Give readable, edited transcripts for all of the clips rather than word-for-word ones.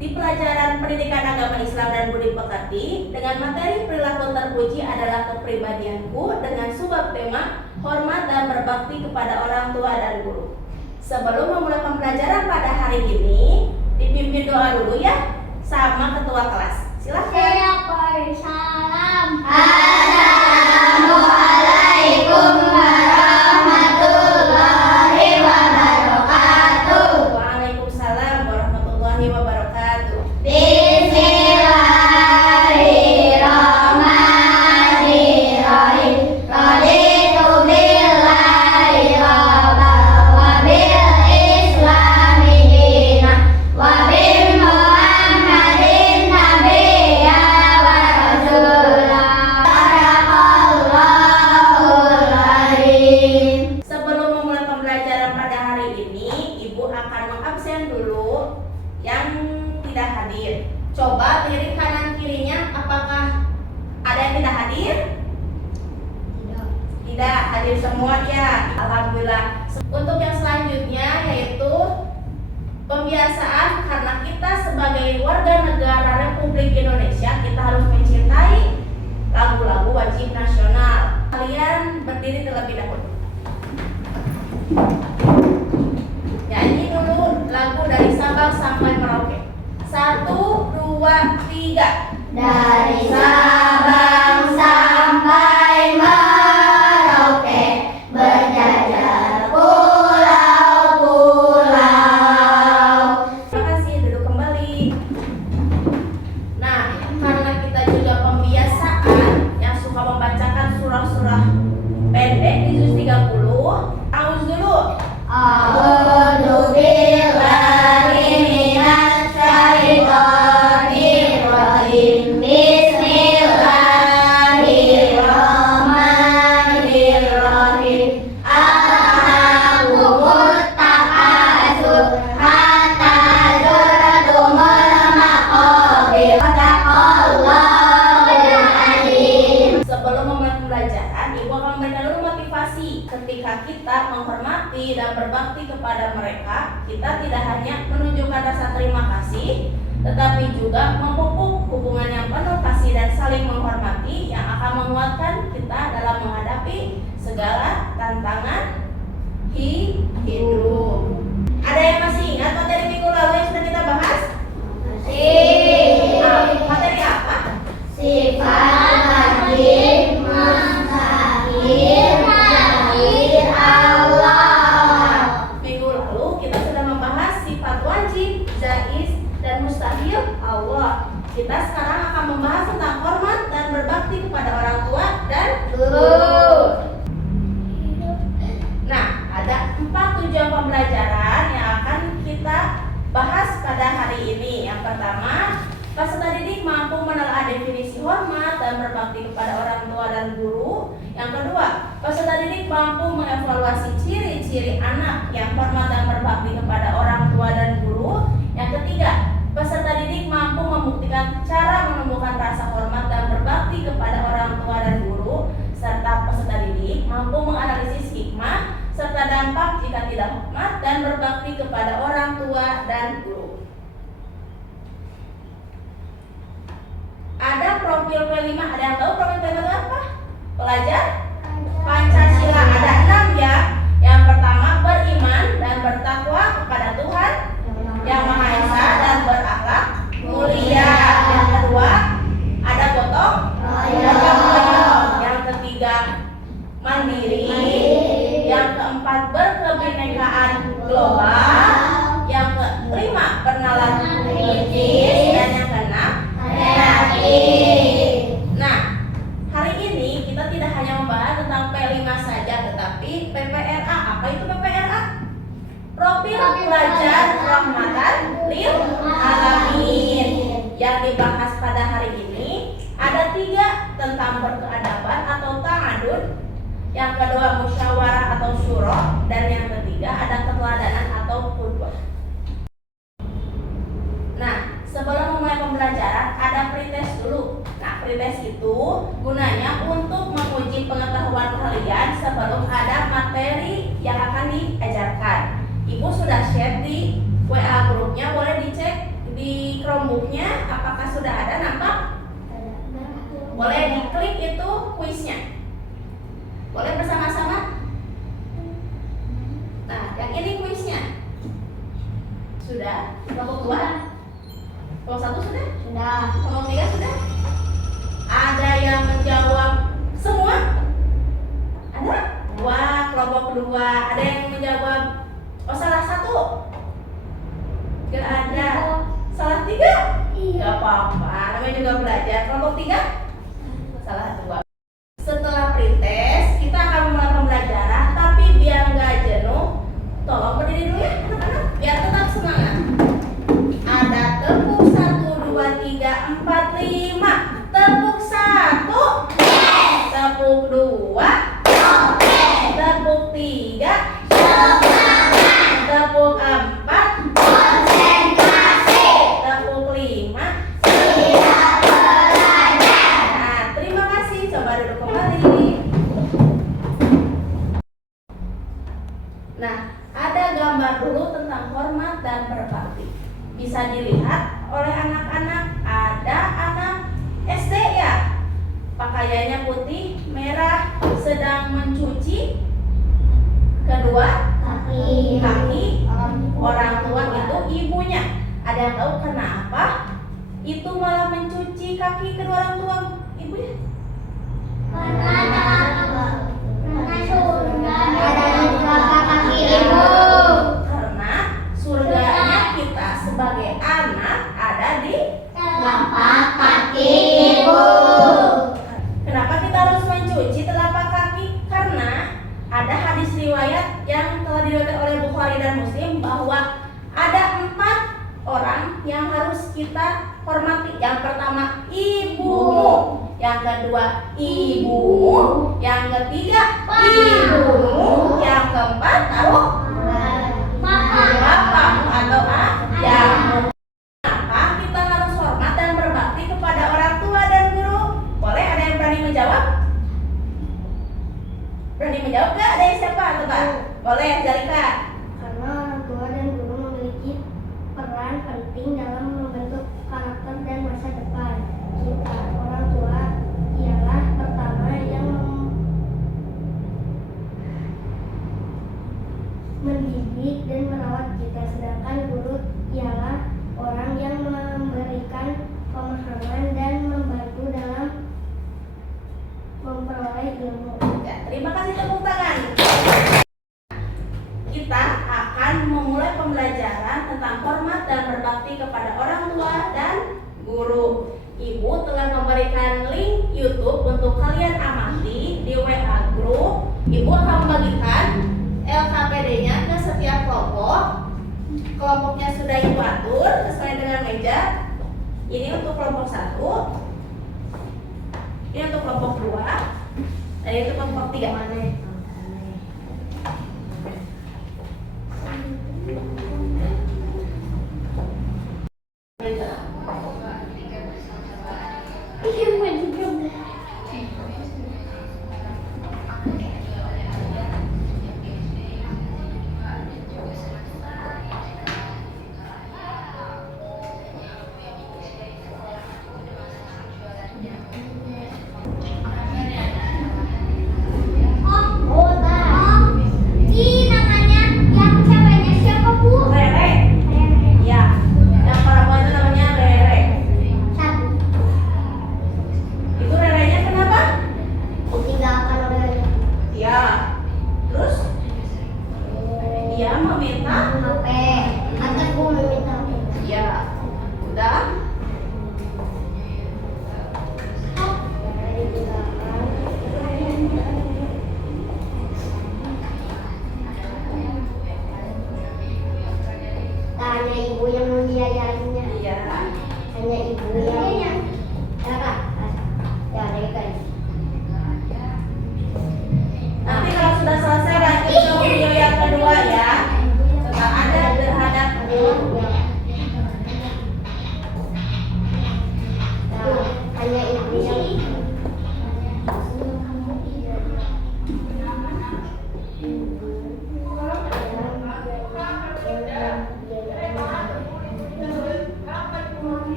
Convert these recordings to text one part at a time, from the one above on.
Di pelajaran Pendidikan Agama Islam dan Budi Pekerti dengan materi perilaku terpuji adalah kepribadianku dengan subbab tema hormat dan berbakti kepada orang tua dan guru. Sebelum memulai pembelajaran pada hari ini, dipimpin doa dulu ya sama ketua kelas. Silakan. Salam. Assalamualaikum warahmatullahi wabarakatuh. Waalaikumsalam warahmatullahi wabarakatuh. Bismillahirrahmanirrahim. Raditu billahi rabban wa bil islami dinan wa bi Muhammadin nabiyya wa rasulah. Sadaqallahul azim. Sebelum memulai pembelajaran pada hari ini, Ibu akan mengabsen dulu yang tidak hadir. Coba diri kanan kirinya, apakah ada yang tidak hadir? Tidak hadir semua ya. Alhamdulillah. Untuk yang selanjutnya yaitu pembiasaan, karena kita sebagai warga negara Republik Indonesia kita harus mencintai lagu-lagu wajib nasional. Kalian berdiri terlebih dahulu. Nyanyi dulu lagu dari Sabang sampai Merauke. 1, 2, 3. Dari Sabang sampai Merauke berjajar pulau-pulau. Terima kasih, duduk kembali. Nah, karena kita juga pembiasaan yang suka membacakan surah-surah pendek di juz 30, auz dulu. A'udzu billahi minasy syaithanir rajim. Bismillahirrahmanirrahim. Alhaakumut takatsur hatta zurtumul maqabir. Sadaqallahul azim. Sebelum memulai pembelajaran, Ibu akan memberikan dulu motivasi. Ketika kita menghormati dan berbakti kepada mereka, kita tidak hanya menunjukkan rasa terima kasih, tetapi juga memupuk hubungan yang penuh kasih dan saling menghormati yang akan menguatkan kita dalam menghadapi segala tantangan hidup. Ada yang masih ingat materi minggu lalu yang sudah kita bahas? Materi apa? Sifat wajib mensahir dari Allah. Minggu lalu kita sudah membahas sifat wajib, jaiz, dan mustahil Allah. Kita sekarang akan membahas tentang hormat dan berbakti kepada orang tua dan guru. Nah, ada 4 tujuan pembelajaran yang akan kita bahas pada hari ini. Yang pertama, peserta didik mampu menelaah definisi hormat dan berbakti kepada orang tua dan guru. Yang kedua, peserta didik mampu mengevaluasi ciri-ciri anak yang hormat dan berbakti kepada orang tua dan guru. Yang ketiga, peserta didik mampu membuktikan cara menumbuhkan rasa hormat dan berbakti kepada orang tua dan guru, serta peserta didik mampu menganalisis hikmah serta dampak jika tidak hormat dan berbakti kepada orang tua dan guru. Ada profil P5, ada yang tahu profil P5 itu apa? Pelajar Pancasila, ada 6 ya. Yang pertama, beriman dan bertakwa kepada Tuhan Yang Maha Esa dan berakhlak mulia. Yang kedua, ada gotong royong. Yang ketiga, mandiri. Yang keempat, berkebinekaan global. Yang kelima, bernalar kritis. Dan yang keenam, nah, hari ini kita tidak hanya membahas tentang P5 saja, tetapi PPRA. Apa itu PPRA? Profil pelajar rahmatan lil alamin. Yang dibahas pada hari ini ada 3 tentang berkeadaban atau ta'adud, yang kedua musyawarah atau syura, dan yang ketiga ada keteladanan atau qudwah. Nah, sebelum memulai pembelajaran ada pretest dulu. Nah, pretest itu gunanya untuk menguji pengetahuan kalian sebelum ada materi yang akan diajarkan. Ibu sudah share di WA grupnya, boleh dicek di sudah ada nampak? Boleh diklik itu kuisnya. Boleh bersama-sama? Nah, yang ini kuisnya. Sudah? Kelompok 2? Kelompok 1 sudah? Sudah. Kelompok 3 sudah? Ada yang menjawab semua? Ada? Wah, kelompok 2 ada yang menjawab salah 1? Gak ada. Salah 3? Iya. Gak apa-apa, namanya juga belajar. Kelompok 3? Salah 2. Setelah pretest, kita akan memulai pembelajaran. Tapi biar nggak jenuh, tolong berdiri dulu ya anak-anak, biar tetap semangat. Ada tepuk 1, 2, 3, 4, 5. Tepuk 1. Tepuk 2. Tepuk 3. Tepuk 4. Konsentrasi. Tepuk 5. Tidak belajar. Nah, terima kasih. Coba duduk kembali. Nah, ada gambar dulu tentang hormat dan berbakti. Bisa dilihat oleh anak-anak. Ada anak SD ya. Pakaiannya putih, merah, sedang mencuci kedua Kaki. orang tua itu ibunya. Ada yang tahu kenapa itu malah mencuci kaki kedua orang tua ibunya? Karena surga ada di telapak kaki ibu. Karena surganya kita sebagai anak ada di. Telapak kaki ibu. Kenapa kita harus mencuci telapak kaki? Karena ada hadis riwayat yang telah diriwayatkan oleh Bukhari dan Muslim bahwa ada 4 orang yang harus kita hormati. Yang pertama ibumu, yang kedua ibumu, yang ketiga ibumu, yang keempat tahu bapakmu atau ayahmu. Kenapa kita harus hormat dan berbakti kepada orang tua dan guru? Boleh ada yang berani menjawab? Berani menjawab gak? Ada yang siapa? Coba. Boleh, Zalika. Karena orang tua dan guru memiliki peran penting dalam membentuk karakter dan masa depan kita. Orang tua ialah pertama yang mendidik dan merawat kita, sedangkan guru ialah orang yang memberikan pemahaman dan membantu dalam memperoleh ilmu. Ya, terima kasih, tepuk tangan. Kita akan memulai pembelajaran tentang hormat dan berbakti kepada orang tua dan guru. Ibu telah memberikan link YouTube untuk kalian amati di WA group. Ibu akan membagikan LKPD-nya ke setiap kelompok. Kelompoknya sudah ibu atur sesuai dengan meja. Ini untuk kelompok 1. Ini untuk kelompok 2. Dan itu kelompok 3.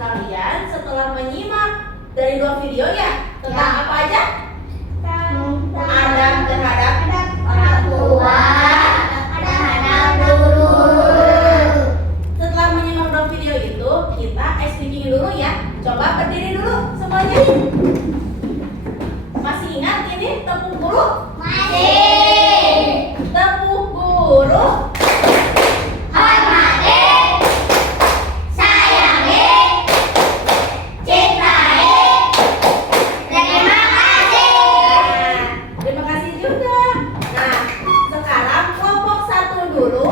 kalian setelah menyimak dari 2 video ya tentang apa aja? Adab terhadap orang tua, terhadap guru. Setelah menyimak 2 video itu, kita speaking dulu ya. Coba berdiri dulu semuanya. Masih ingat ini tepuk guru? Masih. Tepuk guru. Hormati, sayangi, cintai. Terima kasih. Nah, terima kasih juga. Nah, sekarang kelompok 1 dulu.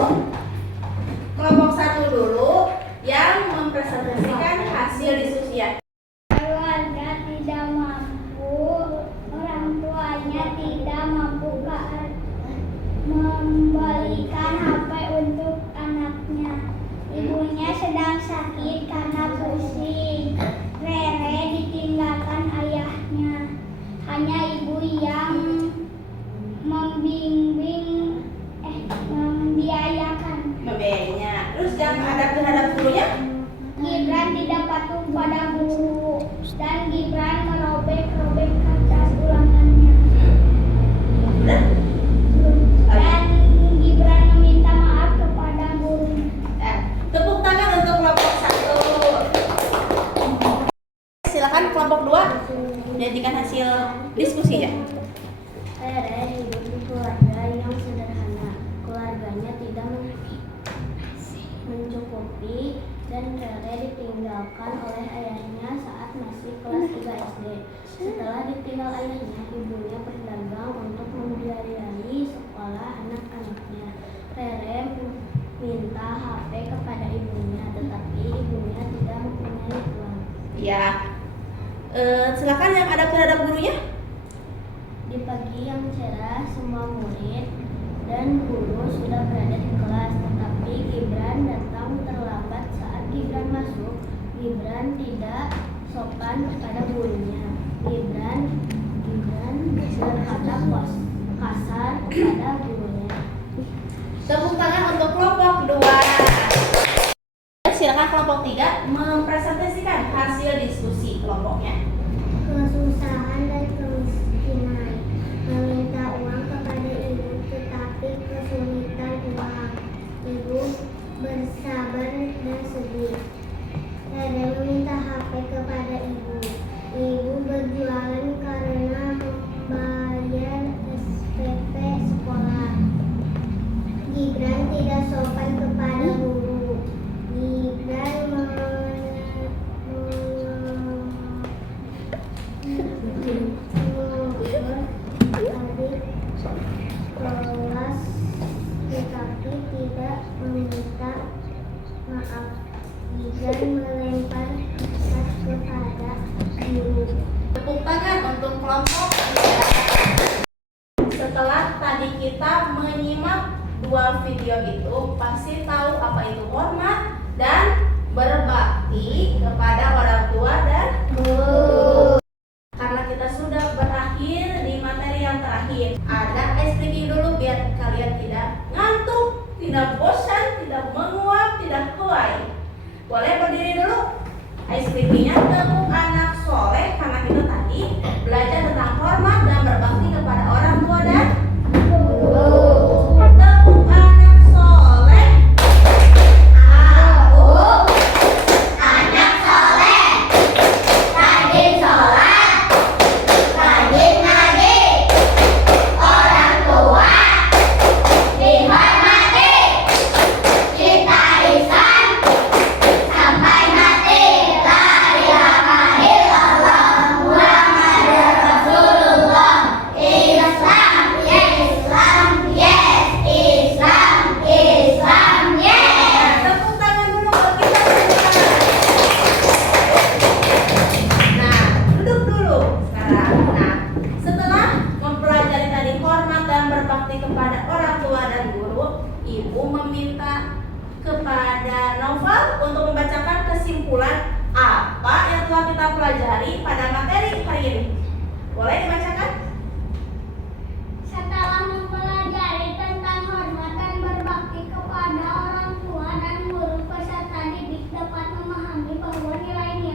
Kelompok 1 dulu yang mempresentasikan hasil diskusi ya. Keluarga tidak mampu, orang tuanya tidak mampu membelikan HP untuk anaknya. Ibunya sedang sakit karena pusing. Rere ditinggalkan ayahnya. Hanya ibu yang membiayakan. Membiayainya. Terus yang adab terhadap gurunya? Gibran tidak patuh pada guru dan Gibran merobek-robek kaca ulangannya. Udah? Dan Gibran meminta maaf kepada guru. Tepuk tangan untuk kelompok 1. Silakan kelompok 2 menyajikan hasil diskusinya. Rere hidup di keluarga yang sederhana. Keluarganya tidak mencukupi dan Rere ditinggalkan oleh ayahnya saat masih kelas 3 SD. Setelah ditinggal ayahnya, ibunya berdagang untuk membiayai sekolah anak-anaknya. Rere minta HP kepada ibunya, tetapi ibunya tidak mempunyai uang. Ya. Silakan yang adab terhadap gurunya. Di pagi yang cerah, semua murid dan guru sudah berada di kelas, tetapi Gibran datang terlambat. Saat Gibran masuk, Gibran tidak sopan kepada gurunya. Gibran berkata kasar kepada gurunya. Tepuk tangan untuk kelompok 2. Silakan kelompok 3 mempresentasikan hasil diskusi kelompoknya. Kesusahan dan kemiskinan. Meminta uang kepada ibu, tetapi kesulitan uang. Ibu bersabar dan sedih. Rere meminta HP kepada ibu. Ibu berjualan karena membayar SPP sekolah. Gibran tidak sopan kepada guru. Gibran kelas tetapi tidak meminta maaf. Gibran melempar tas kepada guru. Tepuk tangan untuk kelompok 3. Setelah tadi kita menyimak 2 video itu, pasti tahu apa itu hormat dan berbakti kepada orang tua dan guru. Karena kita sudah berakhir di materi yang terakhir, ada speaking dulu biar kalian tidak ngantuk, tidak bosan, tidak menguap, tidak huai. Boleh berdiri dulu. Speakingnya tepuk anak soleh, karena kita tadi belajar tentang hormat dan berbakti kepada orang tua dan guru. Tepuk anak soleh. Aku anak soleh, rajin sholat, rajin ngaji, orang tua dihormati, cinta Islam sampai mati. La ilaha illallah Muhammadur Rasulullah. Islam, yes, Islam, yes, Islam, Islam, yes. Tepuk tangan dulu kalau kita semua. Nah, duduk dulu sekarang. Nah, setelah mempelajari tadi hormat dan berbakti kepada orang tua dan guru, ibu meminta kepada Novel untuk membacakan kesimpulan apa yang telah kita pelajari pada materi hari ini. Boleh dibacakan? Setelah mempelajari tentang hormat dan berbakti kepada orang tua dan guru, peserta didik dapat memahami bahwa nilai-nilai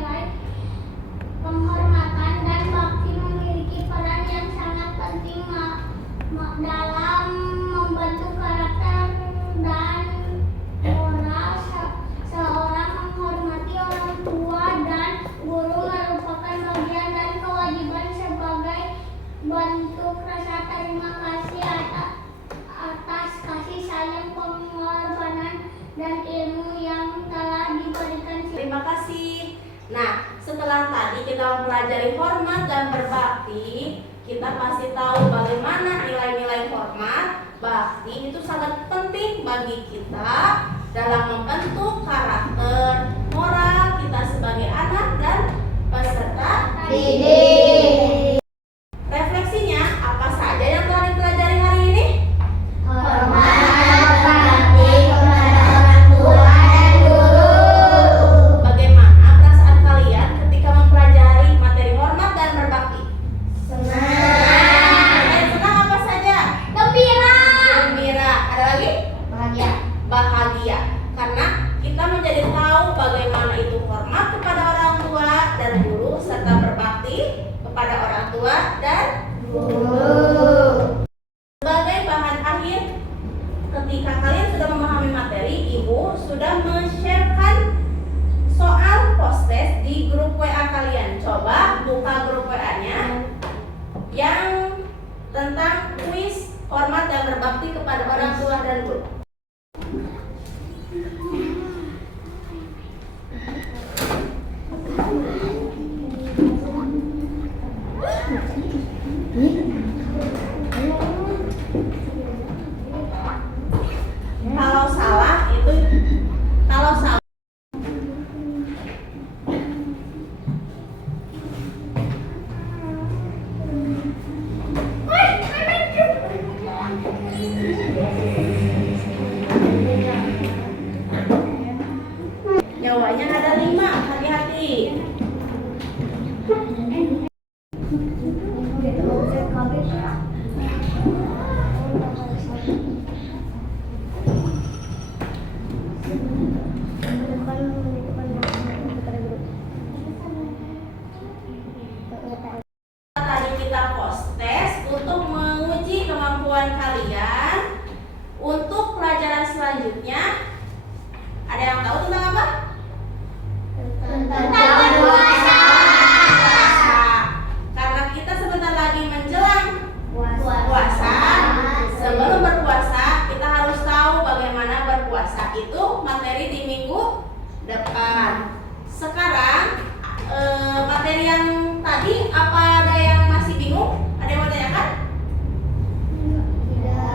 setelah tadi kita mempelajari hormat dan berbakti, kita pasti tahu bagaimana nilai-nilai hormat, bakti itu sangat penting bagi kita dalam membentuk karakter, moral kita sebagai anak dan peserta didik. Refleksinya, apa saja yang telah dipelajari hari ini? Hormat berbakti kepada orang tua dan guru. Bagaimana perasaan kalian ketika mempelajari materi hormat dan berbakti? Selain senang apa saja? Gembira. Gembira. Ada lagi? Bahagia. Bahagia. Karena kita menjadi tahu bagaimana itu hormat kepada orang tua dan guru serta berbakti kepada orang tua dan Guru. sebagai bahan akhir, ketika kalian sudah memahami materi, Ibu sudah men-sharekan soal post-test di grup WA kalian. Coba buka grup WA-nya yang tentang kuis hormat dan berbakti kepada orang tua dan guru. Kalau salah jawabannya ada 5, hati-hati. Tadi kita post test untuk menguji kemampuan kalian untuk pelajaran selanjutnya. Ada yang tahu tentang apa? Tentang puasa. Karena kita sebentar lagi menjelang Puasa. puasa. Sebelum berpuasa, kita harus tahu bagaimana berpuasa. Itu materi di minggu depan. Sekarang materi yang tadi, apa ada yang masih bingung? Ada yang mau tanyakan?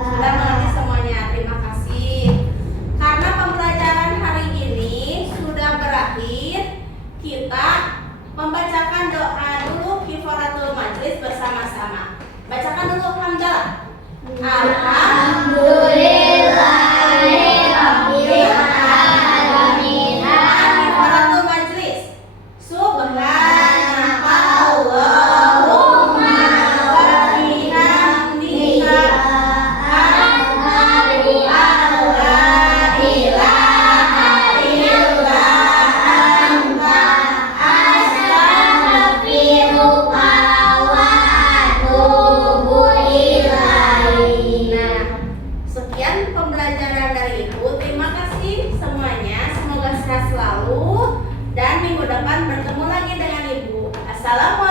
Sudah mengerti semuanya. Terima kasih. Karena pembelajaran hari ini sudah berakhir, kita membacakan doa dulu kifaratul majlis bersama-sama. Bacakan dulu hamdalah. Alhamdulillahirabbil alamin. Kifaratul majlis. Subhanakallahumma wa bihamdika asyhadu an la ilaha illa anta Astaghfirullah wa atubu ilaih. Nah, sekian pembelajaran dari Ibu. Terima kasih semuanya. Semoga sehat selalu dan minggu depan bertemu lagi dengan Ibu. Assalamualaikum.